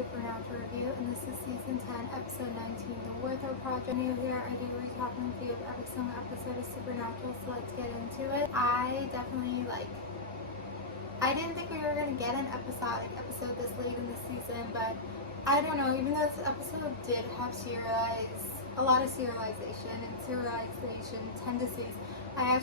Supernatural Review, and this is Season 10, Episode 19, The Werther Project. New here, I do a recap and review of every single episode of Supernatural, so let's get into it. I didn't think we were going to get an episode this late in the season, but I don't know, even though this episode did have a lot of serialization and serialization tendencies, I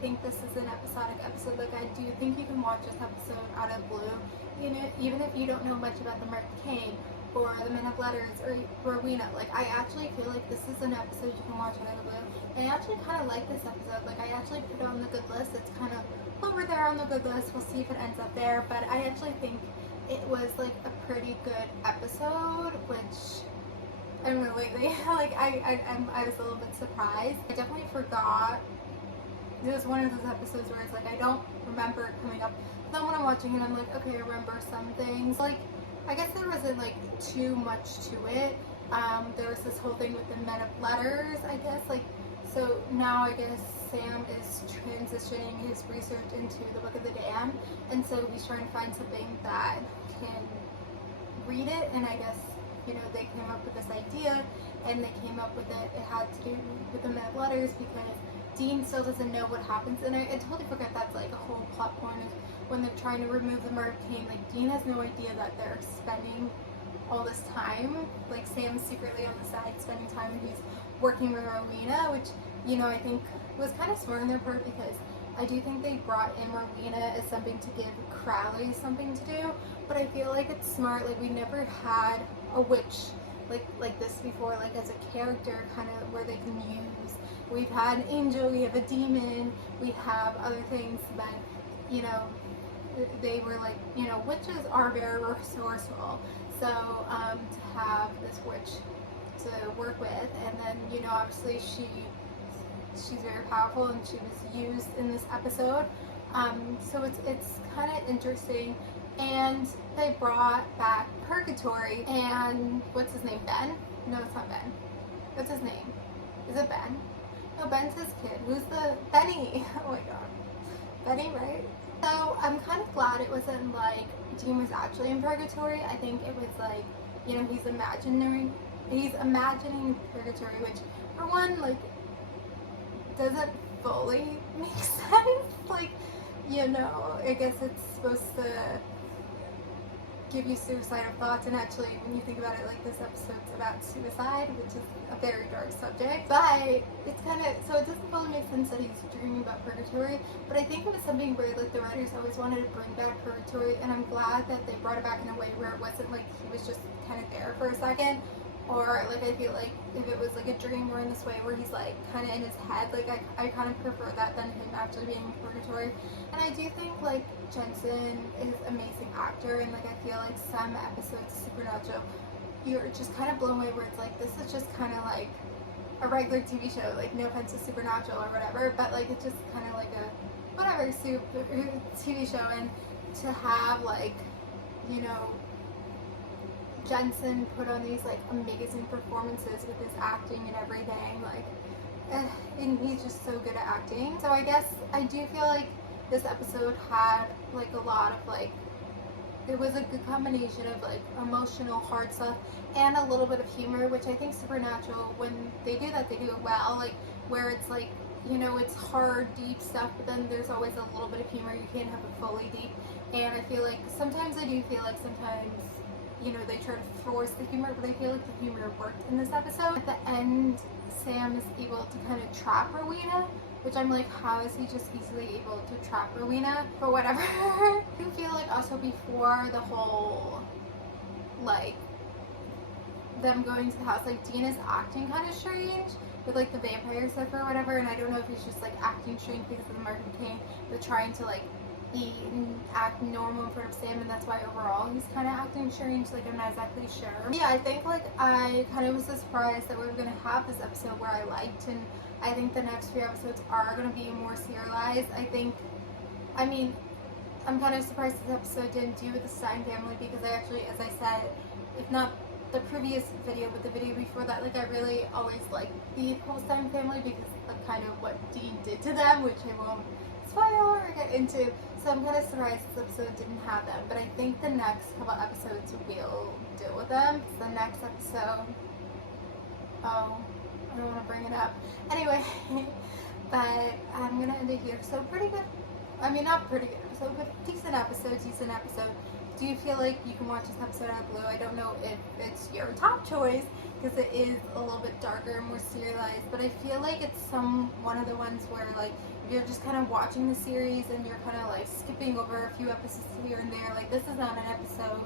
think this is an episodic episode. I do think you can watch this episode out of blue, even if you don't know much about the Mark Kane or the Men of Letters or Rowena. I actually feel like this is an episode you can watch out of blue. And I actually kind of like this episode. I actually put it on the good list. It's kind of over there on the good list. We'll see if it ends up there. But I actually think it was a pretty good episode, which I don't know, lately, I was a little bit surprised. I definitely forgot. It was one of those episodes where it's I don't remember it coming up. Then when I'm watching it, I'm like, okay, I remember some things. I guess there wasn't too much to it. There was this whole thing with the Men of Letters, I guess. So now I guess Sam is transitioning his research into the Book of the Damned, and so he's trying to find something that can read it. And I guess they came up with this idea, and they came up with it. It had to do with the Men of Letters because Dean still doesn't know what happens, and I totally forgot that's a whole plot point of when they're trying to remove the Mark Kane. Dean has no idea that they're spending all this time. Sam's secretly on the side spending time, and he's working with Rowena, which I think was kind of smart on their part, because I do think they brought in Rowena as something to give Crowley something to do, but I feel it's smart. We never had a witch like this before, as a character, kind of where they can use. We've had an angel, we have a demon, we have other things that they were witches are very resourceful. So to have this witch to work with, and then obviously she's very powerful, and she was used in this episode. So it's kind of interesting. And they brought back Purgatory, and what's his name? Ben? No, it's not Ben. What's his name? Is it Ben? No, Ben's his kid. Who's the Benny? Oh my god, Benny, right? So I'm kind of glad it wasn't Dean was actually in Purgatory. I think it was he's imagining Purgatory, which for one doesn't fully make sense. I guess it's supposed to give you suicidal thoughts, and actually when you think about it, this episode's about suicide, which is a very dark subject, but it's so it doesn't fully make sense that he's dreaming about Purgatory. But I think it was something where the writers always wanted to bring back Purgatory, and I'm glad that they brought it back in a way where it wasn't he was just kind of there for a second, or I feel if it was a dream or in this way where he's kind of in his head, I kind of prefer that than him actually being in Purgatory. And I do think Jensen is an amazing actor, and I feel some episodes of Supernatural you're just kind of blown away where it's this is just kind of a regular TV show, no offense to Supernatural or whatever, but it's just kind of a whatever TV show. And to have Jensen put on these amazing performances with his acting and everything, and he's just so good at acting. So I guess I do feel this episode had a lot of it was a good combination of emotional hard stuff and a little bit of humor, which I think Supernatural, when they do that, they do it well, where it's it's hard, deep stuff, but then there's always a little bit of humor. You can't have it fully deep. And I feel sometimes I do feel sometimes they try to force the humor, but I feel the humor worked in this episode. At the end, Sam is able to kind of trap Rowena, which I'm how is he just easily able to trap Rowena for whatever? I do feel also before the whole them going to the house, Dean is acting kind of strange with the vampire stuff or whatever, and I don't know if he's just acting strange because of the Mark Kane, but trying to eat and act normal in front of Sam, and that's why overall he's kind of acting strange. I'm not exactly sure. Yeah, I think I kind of was surprised that we were going to have this episode where I liked, and I think the next few episodes are going to be more serialized. I'm kind of surprised this episode didn't do with the Stein family, because I actually, as I said, if not the previous video, but the video before that, I really always liked the whole Stein family because of kind of what Dean did to them, which I won't spoil or get into. So I'm kind of surprised this episode didn't have them, but I think the next couple episodes will deal with them. The next episode, oh, I don't want to bring it up. Anyway, but I'm gonna end it here. So pretty good. I mean, not pretty good episode, but decent episode. Do you feel like you can watch this episode out of blue? I don't know if it's your top choice because it is a little bit darker, more serialized, but I feel like it's one of the ones where like if you're just kind of watching the series and you're kind of like skipping over a few episodes here and there, like this is not an episode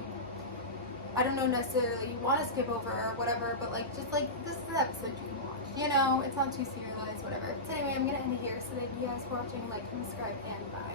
I don't know necessarily you want to skip over or whatever, but like just like this is an episode you can watch. You know, it's not too serialized, whatever. So anyway, I'm gonna end it here. So thank you guys for watching, like, and subscribe, and bye.